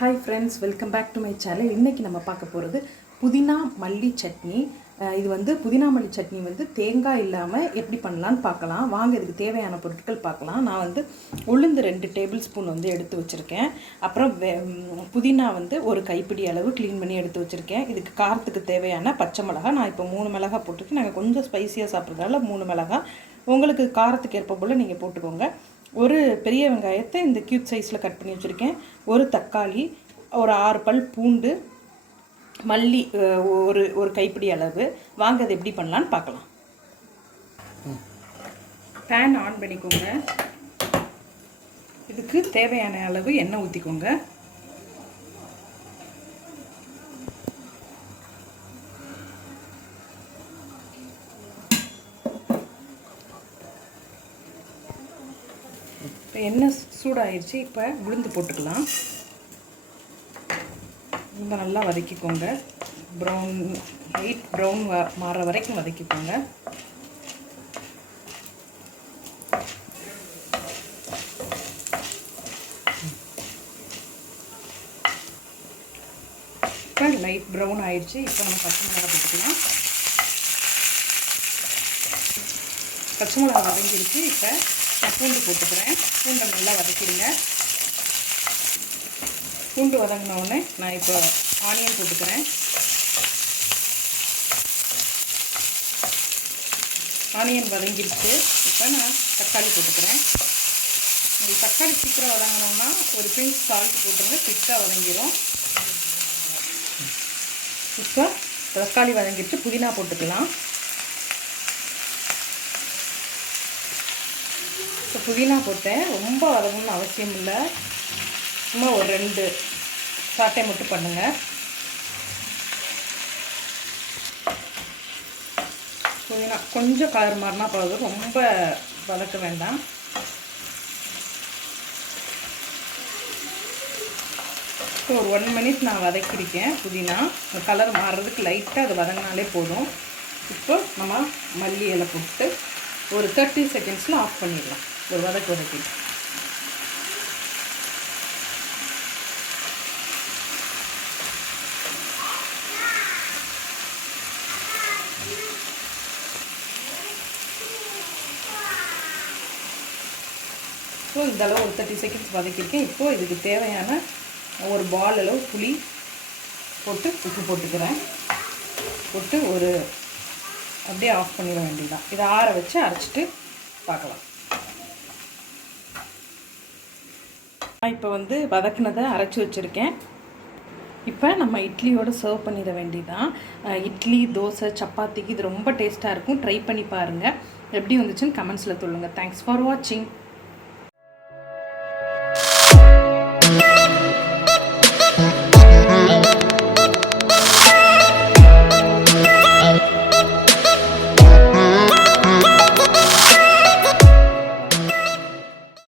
Hi friends, welcome back to my channel. இன்னைக்கு நம்ம பார்க்க போகிறது புதினா மல்லி சட்னி. இது வந்து புதினா மல்லி சட்னி வந்து தேங்காய் இல்லாமல் எப்படி பண்ணலான்னு பார்க்கலாம். வாங்க இதுக்கு தேவையான பொருட்கள் பார்க்கலாம். நான் வந்து உளுந்து 2 டேபிள் ஸ்பூன் வந்து எடுத்து வச்சுருக்கேன். அப்புறம் புதினா வந்து ஒரு கைப்பிடி அளவு க்ளீன் பண்ணி எடுத்து வச்சுருக்கேன். இதுக்கு காரத்துக்கு தேவையான பச்சை மிளகாய் நான் இப்போ 3 மிளகாய் போட்டிருக்கேன். நாங்கள் கொஞ்சம் ஸ்பைசியாக சாப்பிட்றதால 3 மிளகாய். உங்களுக்கு காரத்துக்கு ஏற்ப போல் நீங்கள் போட்டுக்கோங்க. ஒரு பெரிய வெங்காயத்தை இந்த கியூப் சைஸில் கட் பண்ணி வச்சுருக்கேன். ஒரு தக்காளி, ஒரு 6 பல் பூண்டு, மல்லி ஒரு கைப்பிடி அளவு. வாங்க அது எப்படி பண்ணலான்னு பார்க்கலாம். பேன் ஆன் பண்ணிக்கோங்க. இதுக்கு தேவையான அளவு எண்ணெய் ஊற்றிக்கோங்க. இப்போ எண்ணெய் சூடாகிடுச்சு. இப்போ உளுந்து போட்டுக்கலாம். ரொம்ப நல்லா வதக்கிக்கோங்க. லைட் ப்ரௌன் மாறுற வரைக்கும் வதக்கிக்கோங்க. இப்போ லைட் ப்ரௌன் ஆயிடுச்சு. இப்போ நம்ம பச்சை மிளகாய் போட்டுக்கலாம். பச்சை மிளகாய் வதங்கிடுச்சு. இப்போ நான் பூண்டு போட்டுக்கிறேன். பூண்டை நல்லா வதக்கிடுங்க. பூண்டு வதங்கினோடனே நான் இப்போ ஆனியன் போட்டுக்கிறேன். ஆனியன் வதங்கிடுச்சு. இப்போ நான் தக்காளி போட்டுக்கிறேன். உங்களுக்கு தக்காளி சீக்கிரம் வதங்கணும்னா ஒரு பிஞ்ச் சால்ட் போட்டுருங்க, திக்காக வதங்கிடும். இப்போ தக்காளி வதங்கிடுச்சு. புதினா போட்டுக்கலாம். இப்போ புதினா போட்டேன். ரொம்ப வதங்கணும்னு அவசியம் இல்லை. சும்மா ஒரு 2 சாட்டை மட்டும் பண்ணுங்கள். புதினா கொஞ்சம் கலர் மாறினா போதும், ரொம்ப வதக்க வேண்டாம். இப்போ ஒரு 1 மினிட் நான் வதக்கியிருக்கேன். புதினா கலர் மாறுறதுக்கு லைட்டாக அது வதங்கினாலே போதும். இப்போ நம்ம மல்லி இலை போட்டு ஒரு 30 செகண்ட்ஸில் ஆஃப் பண்ணிடலாம். ஒரு வதக்கி ஸோ இந்த அளவு ஒரு 30 செகண்ட்ஸ் வதக்கியிருக்கேன். இப்போது இதுக்கு தேவையான ஒரு பால் அளவு புளி போட்டு உப்பு போட்டுக்கிறேன். போட்டு ஒரு அப்படியே ஆஃப் பண்ணிட வேண்டியதுதான். இதை ஆற வச்சு அரைச்சிட்டு பார்க்கலாம். நான் இப்போ வந்து வதக்குனதை அரைச்சி வச்சுருக்கேன். இப்போ நம்ம இட்லியோடு சர்வ் பண்ணிட வேண்டியதான். இட்லி, தோசை, சப்பாத்திக்கு இது ரொம்ப டேஸ்ட்டாக இருக்கும். ட்ரை பண்ணி பாருங்கள். எப்படி வந்துச்சுன்னு கமெண்ட்ஸில் சொல்லுங்கள். தேங்க்ஸ் ஃபார் வாட்சிங்.